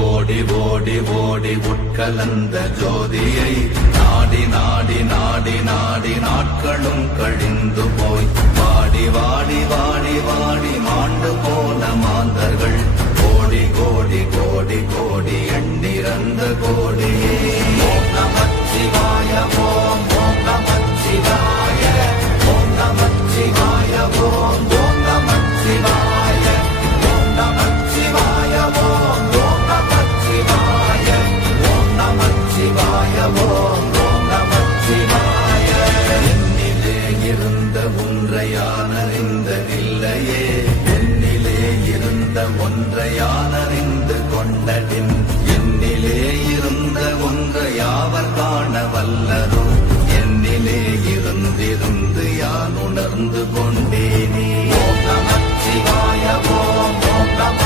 ஓடி ஓடி ஓடி உட்கலந்த ஜோதியை நாடி நாடி நாடி நாடி நாட்களும் கழிந்து போய் வாடி வாடி வாடி வாடி மாண்டு போன மாந்தர்கள் கோடி கோடி கோடி கோடி எண்ணிறந்த கோடியே ஓம் நமச்சிவாய ஓம் ஓம் நமச்சிவாய ஓம் நமச்சிவாய ஓம் ஓம் நமச்சிவாய ஓம் நமச்சிவாய ஓம் ஓம் நமச்சிவாய ஓம் நமச்சிவாய ஓம் ஓம் நமச்சிவாய என்னிலே இருந்த ஒன்றையானறிந்ததில்லையே என்னிலே இருந்த ஒன்றையானறிந்து கொண்டடின் என்னிலே இருந்த ஒன்றை யாவர் காண வல்லரோ என்னிலே இருந்திருந்து யான் உணர்ந்து கொண்டேனே ஓம் நமச்சிவாய ஓம் ஓம் நம